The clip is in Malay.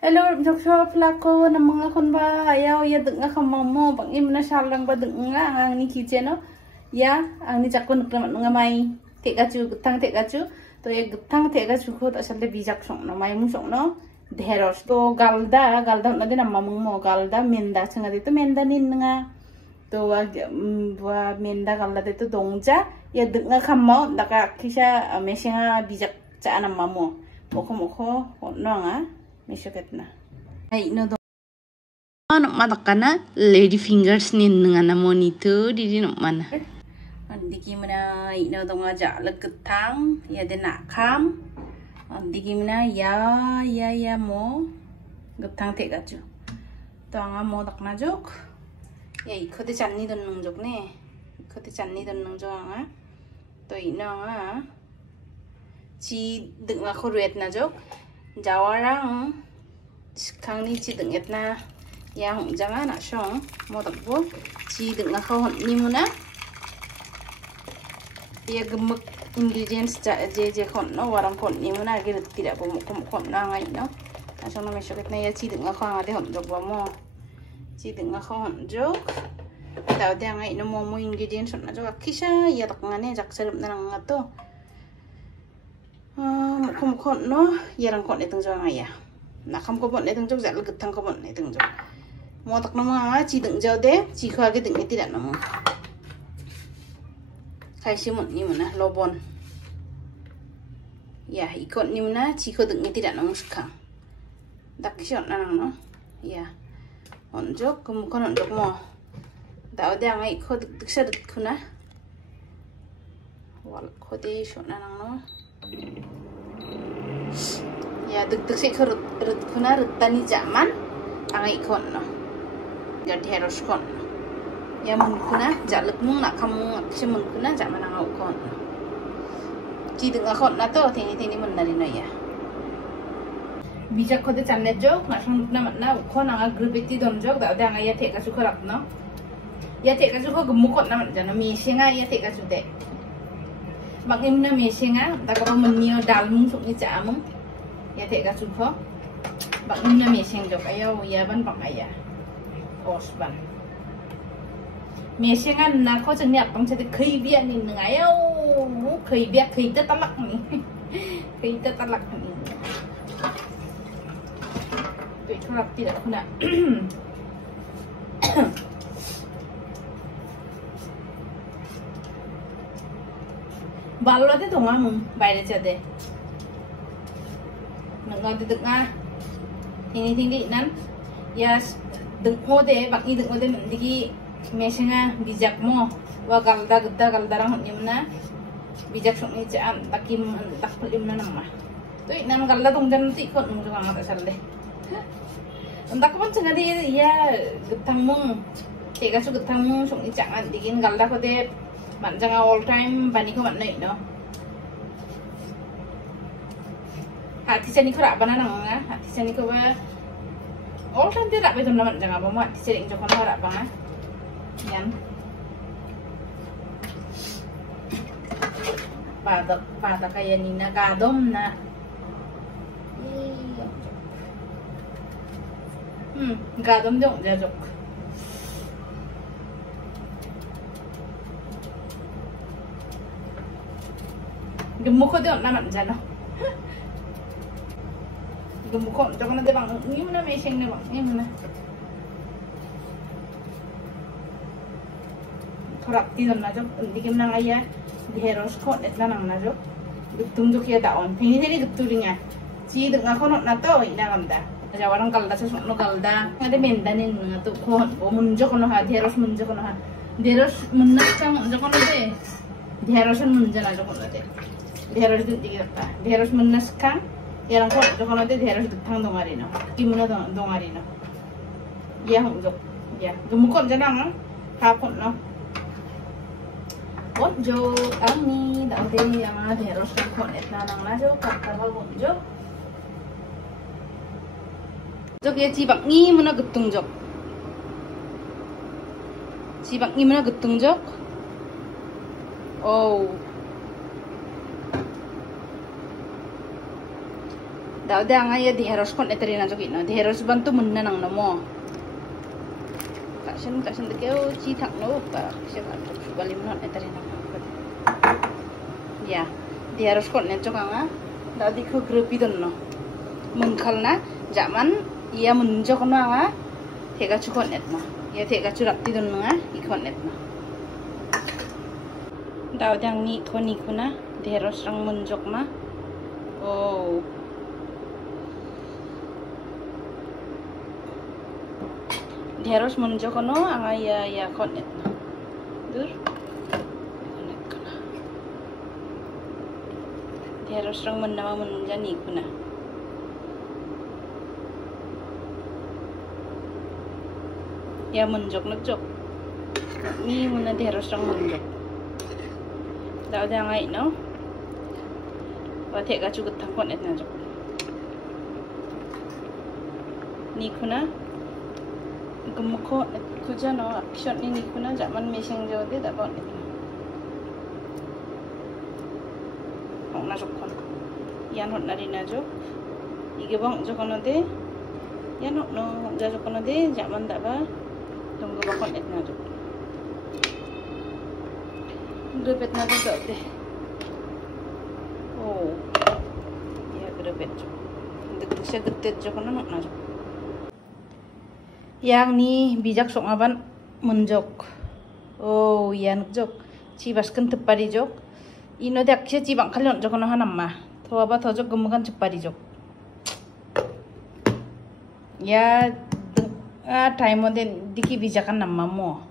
Hello, jok lako na mga kunba ayaw ya deng nga kamamo bang im na salang ba deng nga ang ni kitchen no ya ang ni jakon naman nga may tekaju gutang tekaju to ya gutang tekaju ko ta salle bijak song no may musong no deros to galda na din mamung mo galda menda changa dito menda nin nga to wa menda galda dito dongja ya deng nga kammo daka kisha mesinga bijak cha na mamo moko no nga Mesokit na. Ay, no do. Ano matakana lady fingers nin nga namo nito di mana. Andiki mana ino do nga ja leggetang ya de nakam. Andiki mana ya mo getang te gaju. To nga mo takna jok. Ya ikhote channi don nung jok ne. Ikhote channi don nung jok nga. To ino nga chi deng nga khruet na jok. Jawarang kang ni chi deng etna yang jangan nak song mo takbo chi deng nga khon ni muna ya gemek ingredients je khon no warang khon ni muna ge tidak bo mo khon na ngai no asong na mesok etna ya chi deng nga khon ade hon jok ba mo chi deng nga khon jok taw de ngai no mo ingredients na jok kisha ya tak ngane jak serep na nga to không còn nó giờ đang còn để từng cho ngày à là không có bọn để từng chốc dạ lực thăng có bọn để từng chốc mua tắc nó mà chỉ từng giờ đấy chỉ khoa cái từng cái tiền nó khai siêu một như mà lo bon ya ý còn như mà chỉ khoa từng cái tiền nó khẳng đặc cái chọn nào nó ya hòn chốc không con hòn chốc mò tạo đang ấy khoa được sao được khôn á khoa đi chọn nào nó ya deg sih kerut kuna rutani zaman angai kon no jadi harus kon ya mun kuna jaluk mung nak kamu si mun kuna zaman angau kon ji deng kon na to tini mun nari no ya bisa kode channe jok na sung na matna kon anga grubeti dom jok da da ya te ka su kharak no ya te ka su ko gemu kon na man jana mi singa ya te ka su de bang im na mi singa da ko mun nio dal mung suk ni cha mung ya te ka chukho bang im na mi sing jok ayo ya ban bang aya os ban mi singa na ko chang yak bang chate khoi bia ni ngai ayo khoi bia khoi ta talak ni khoi ta talak ni tu thurap ti da khuna ballo te tonga mum baire chade nang de nga ini nan ya deng ode bak i deng ode mendigi mesinga bijak mo wa galda rang nimna bijak sok ni jam takim tak limna nama tu nan galda tong jan ti ko nung jang ma salle undak pun cengadi ya getang mung te ga su getang mung sok ni jang digin galda ko de man jang all time bani ko man nei no hati seni ko rabana nang nga hati seni ko ba all time tidak betul naman jang apa mo hati seni jokon ora banga yan pada kaya ni na gadom na gadom dong jajok gemuk ko dong naman jano gemukon jangan nanti bang ini mana mesing nih bang ini mana thorak ti don najok dikim nang aya diheros ko et nang najok dutung jok ya daon ini duturinga ci dengan kono nato ina gamda jawarang kalda sesukno kalda ngade mendanin ngato kon o munjo kono ha diheros munjo kono ha diheros munnachang munjo kono de diherosan munjo najok kono de diheros digirakta diheros munnaskang yang kau jokon ada harus ditang dongari no, gimana dongari no, ya jok, ya, gemukon jangan, kapon no, bonjo, ani, dah ada yang ada harus kapon etna nang najo, kapal bonjo, jok ya cibak ni mana getung jok, cibak ni mana getung jok, oh. Daw de anga ya diheros kon eteri na joki no diheros bantu munna nang no mo kasen de keo chi thak no ka se ka chuk balim non eteri na ya diheros kon ne jok anga daw di khu grupi don no mun khalna jaman iya mun jok no anga thega chu kon et no ya thega chu rakti don nga ikon et no daw dang ni khuna diheros rang mun jok ma oh diheros mun jok no anga ya kon et no dur konet kana diheros rang mun nama mun jani kuna ya mun jok nak jok mi mun na diheros rang mun jok daw da ngai no wa the ga chu gut thang kon et na jok ni kuna gemko et kuja no action ni kuna jaman mesing jo de da kon et ong na jok kon yan hot na ri na jok ige bang jok no de yan no ja jok no de jaman da ba tunggu ba kon et na jok Grepet na dito de. Oh. Ya grepet. Dito siya getet jo kono na jo. Yang ni bijak sok aban munjok. Oh, yan jok. Ci basken tepari jok. Ino dak ci bang kalion jo kono hanamma. Tho ba tho jok gemukan cepari jok. Ya time den diki bijakan namma mo.